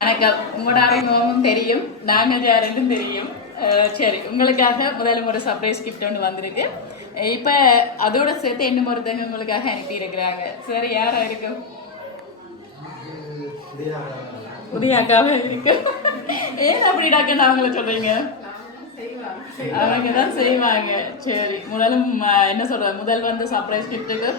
வணக்கம். உங்களோட அறிமுகமும் தெரியும், நாங்கள் யாருன்னு தெரியும். சரி, உங்களுக்காக முதல்ல ஒரு சர்ப்ரைஸ் கிஃப்ட் ஒன்று வந்திருக்கு. இப்போ அதோட சேர்த்து இன்னும் ஒருத்தங்க உங்களுக்காக அனுப்பி இருக்கிறாங்க. சரி, யாரா இருக்கும்? உதயாக்காக இருக்கு. ஏன் அப்படிடாக்கன்னு அவங்கள சொல்றீங்க? அவங்க தான் செய்வாங்க. சரி, என்ன சொல்ற, முதல் வந்து சர்ப்ரைஸ் கிஃப்ட்டுக்கு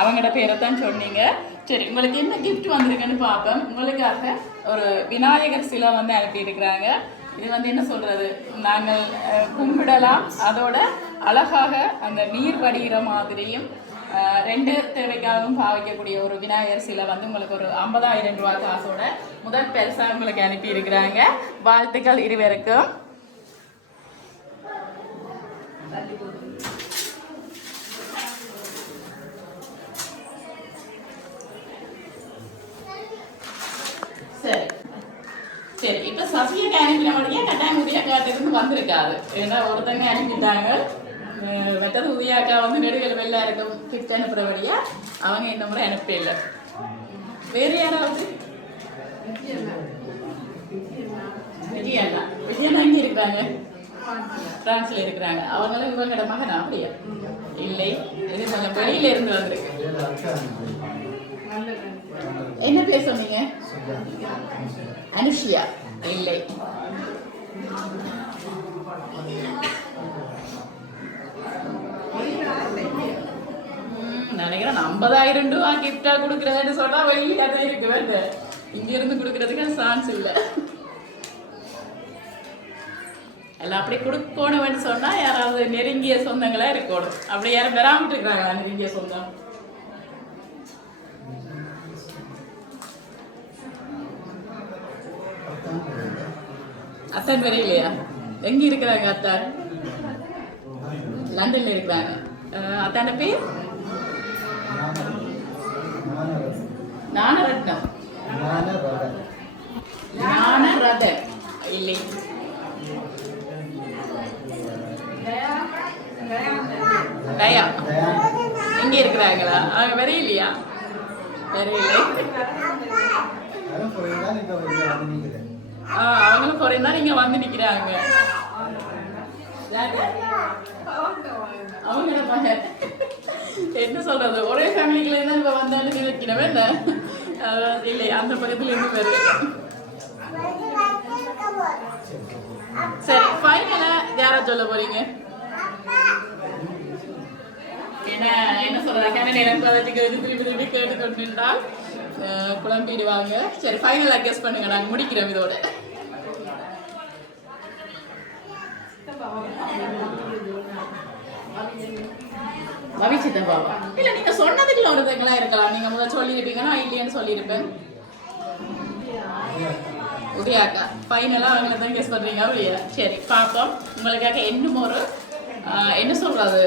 அவங்களோட பேரை தான் சொன்னீங்க. சரி, உங்களுக்கு என்ன கிஃப்ட் வந்திருக்குன்னு பார்ப்போம். உங்களுக்காக ஒரு விநாயகர் சிலை வந்து அனுப்பியிருக்கிறாங்க. இது வந்து என்ன சொல்றது, நாங்கள் கும்பிடலாம், அதோட அழகாக அந்த நீர் வடிகிற மாதிரியும் ரெண்டு தேவைக்காகவும் பாவிக்கக்கூடிய ஒரு விநாயகர் சிலை வந்து உங்களுக்கு ஒரு 50,000 ரூபாய் காசோட முதல் பெருசாக உங்களுக்கு அனுப்பி இருக்கிறாங்க. வாழ்த்துக்கள் இருவருக்கும். சரி சரி, இப்போ சசியை அனுப்பினபடியே கட்டாயம் உதயாக்காட்டிலிருந்து வந்திருக்காது. ஏன்னா ஒருத்தங்க அனுப்பிட்டாங்க, மற்றது உதயாக்கா வந்து நெடுகள் வெள்ளா இருக்கும் கிஃப்ட் அனுப்புறபடியா அவங்க இந்த முறை அனுப்பல. வேறு யாராவது? விஜயண்ணா இங்கே இருக்கிறாங்க, பிரான்ஸ்ல இருக்கிறாங்க. அவங்களும் இவங்களோட மகனா? அப்படியா? இல்லை, இது கொஞ்சம் வெளியில இருந்து வந்திருக்கு. என்ன பேர் சொன்னீங்க? அனுஷியா? இல்லை. நினைக்கிறேன் 50,000 ரூபாய் கிஃப்டா கொடுக்குறேன்னு சொன்னா வெளியில தான் இருக்கு. வேண்டாம், இங்க இருந்து கொடுக்கறதுக்கு சான்ஸ் இல்லை. எல்லாம் அப்படி கொடுக்கணும்னு சொன்னா யாராவது நெருங்கிய சொந்தங்களா இருக்கணும். அப்படி யாரும் பெறாமட்டு இருக்கிறாங்களா நெருங்கிய சொந்தம்? அத்தான் தெரியலையா? எங்க இருக்கிறாங்க அத்தான்? லண்டன்ல இருக்கிறாங்க. அத்தான பேர் ஞானரத்னம். ஞானரதன் இல்லை. தயா எங்க இருக்கிறாங்களா? அவங்க வேற இல்லையா? வேற இல்லை. அவங்களும் குறைந்தா நீங்க வந்து நிக்கிறாங்க. அவங்க என்ன சொல்றது, ஒரே ஃபேமிலிக்குள்ள இருந்தா இப்ப வந்தாலும் நினைக்கிறவ என்ன இல்லை, அந்த பக்கத்துல இருந்து வருது. சரி, ஃபைனலா யாரா சொல்ல போறீங்க? என்ன சொல்றாங்க, நேரம் திருப்பி கேட்டுக்கொண்டிருந்தால் குழம்பிடுவாங்க. சரி, ஃபைனலா கெஸ் பண்ணுங்க, நாங்க முடிக்கிறோம் இதோட. பவி சித்தப்பாவா? இல்ல, நீங்க சொன்னதுக்குள்ள ஒருத்தங்களா இருக்கலாம். நீங்க முதல்ல சொல்லியிருப்பீங்கன்னா இல்லையான்னு சொல்லியிருப்பேன். உதயாக்கா ஃபைனலா அவங்கள தான் கெஸ் பண்றீங்க அப்படியா? சரி, பார்ப்போம். உங்களுக்காக இன்னும் ஒரு என்ன சொல்றது,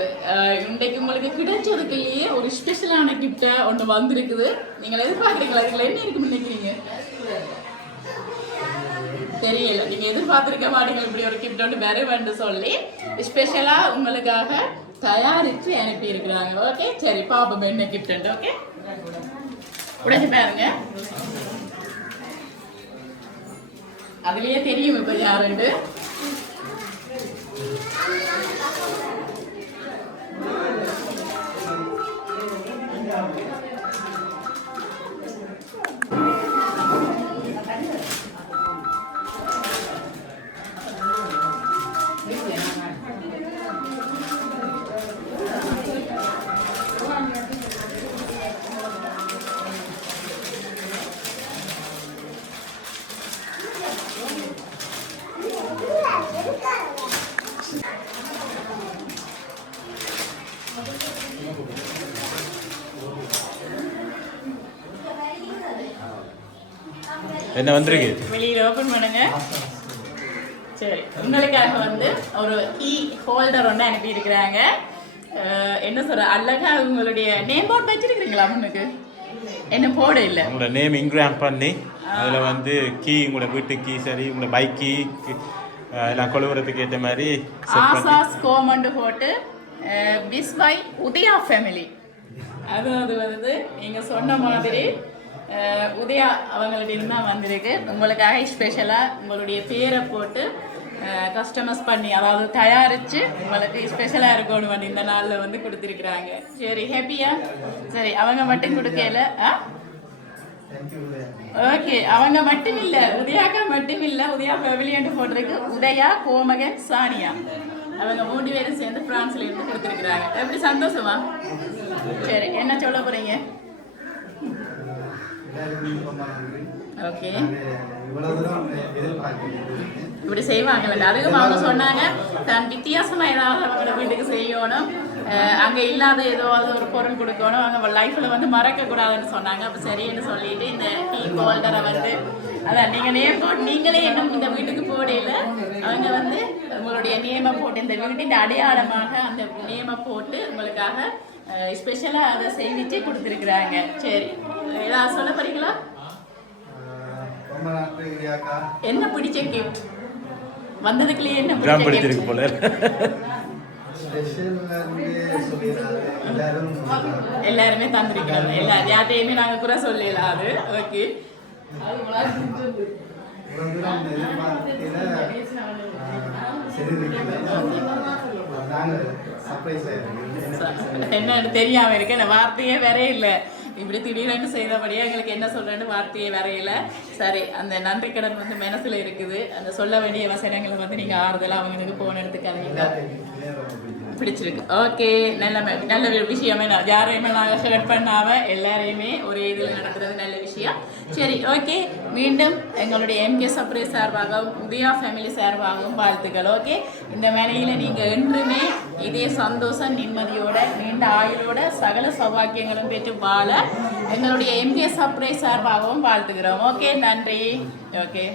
இன்றைக்கு உங்களுக்கு கிடைச்சதுக்குள்ளேயே ஒரு ஸ்பெஷலான கிஃப்டா ஒன்று வந்திருக்குது. நீங்கள் எதிர்பார்க்குறீங்களா? இதுல என்ன இருக்குன்னு நினைக்கிறீங்க? தெரியல, நீங்க எதிர்பார்த்திருக்க மாட்டீங்க இப்படி ஒரு கிஃப்ட் ஒன்று வேற வந்து சொல்லி ஸ்பெஷலா உங்களுக்காக தயாரித்து அனுப்பி இருக்கிறாங்க. ஓகே, சரி, பாப்போம் என்ன கிஃப்ட். ஓகே, உடனே பாருங்க, அதுலயே தெரியும் இப்ப யாருண்டு. என்ன வந்திருக்கு? வெளியில ஓபன் பண்ணுங்க. சரி, உங்களுக்காக வந்து ஒரு கீ ஹோல்டர் ஒன்று அனுப்பி இருக்கிறாங்க. என்ன சொல்ற, அழகா உங்களுடைய நேம் போர்ட் வச்சிருக்கீங்களா? முன்னுக்கு என்ன போட இல்லை, உங்களோட நேம் இன்கிராம் பண்ணி அதில் வந்து கீ, உங்களோட வீட்டு கீ, சரி உங்களோட பைக் கீ எல்லாம் கொழுவுறதுக்கு ஏற்ற மாதிரி ஆசாஸ் கோமண்டு போட்டு விஸ் பை உதயா ஃபேமிலி அது வந்து நீங்க சொன்ன மாதிரி உதயா அவங்கள்ட்ட தான் வந்திருக்கு. உங்களுக்காக ஸ்பெஷலாக உங்களுடைய பேரை போட்டு கஸ்டமைஸ் பண்ணி, அதாவது தயாரித்து உங்களுக்கு ஸ்பெஷலாக இருக்கணும் பண்ணி இந்த நாளில் வந்து கொடுத்துருக்குறாங்க. சரி, ஹாப்பியா? சரி, அவங்க மட்டும் கொடுக்கல. ஓகே, அவங்க மட்டும் இல்லை, உதயாக்கா மட்டும் இல்லை, உதயா ஃபேமிலின்னு போட்டிருக்கு. உதயா, கோமகன், சானியா அவங்க 3 பேரும் சேர்ந்து பிரான்ஸ்ல இருந்து கொடுத்துருக்குறாங்க. எப்படி சந்தோஷமா? சரி, என்ன சொல்ல போறீங்க? ஓகே, இப்படி செய்வாங்கல்ல, அதுவும் அவங்க சொன்னாங்க தான் வித்தியாசமா ஏதாவது அவங்களோட வீட்டுக்கு செய்யணும், அங்கே இல்லாத ஏதாவது ஒரு பொருள் கொடுக்கணும், அவங்க லைஃப்ல வந்து மறக்க கூடாதுன்னு சொன்னாங்க. அப்போ சரின்னு சொல்லிட்டு இந்த டீ ஹோல்டரை வந்து அதான் நீங்களே இன்னும் இந்த வீட்டுக்கு போடையில அவங்க வந்து உங்களுடைய நியம போட்டு இந்த வீட்டின் அடையாளமாக அந்த நியம போட்டு உங்களுக்காக ஸ்பெஷலாக அதை செய்விச்சு கொடுத்துருக்குறாங்க. சரி, ஏதாவது சொல்ல போறீங்களா? என்ன பிடிச்ச கிஃப்ட் வந்ததுக்குள்ளே என்ன பிடிச்சிருக்கு போல? எல்லாருமே தந்திருக்கிறாங்க. யார்ட்டையுமே நாங்க கூட சொல்லலாம். அது ஓகே. என்னன்னு தெரியாம இருக்கு, அந்த வார்த்தையே வேற இல்லை. இப்படி திடீர்னு செய்தபடியே எங்களுக்கு என்ன சொல்றேன்னு வார்த்தையே வரையில. சரி, அந்த நன்றி கடன் வந்து மனசுல இருக்குது. அந்த சொல்ல வேண்டிய வசனங்களை வந்து நீங்க ஆறுதலா அவங்களுக்கு போன எடுத்துக்காதீங்க. பிடிச்சிருக்கு. ஓகே, நல்ல விஷயமே. யாரையுமே நாங்கள் ஹர்ட் பண்ணாம எல்லாரையுமே ஒரே இதில் நடக்கிறது நல்ல விஷயம். சரி, ஓகே, மீண்டும் எங்களுடைய எம்கே சர்ப்ரைஸ் சார்பாகவும் உதயா ஃபேமிலி சார்பாகவும் வாழ்த்துக்கள். ஓகே, இந்த வேலையில் நீங்கள் என்றுமே இதே சந்தோஷம் நிம்மதியோட நீண்ட ஆயுளோட சகல சௌபாக்கியங்களும் பெற்று வாழ எங்களுடைய எம்கே சர்ப்ரைஸ் சார்பாகவும் வாழ்த்துக்கிறோம். ஓகே, நன்றி. ஓகே.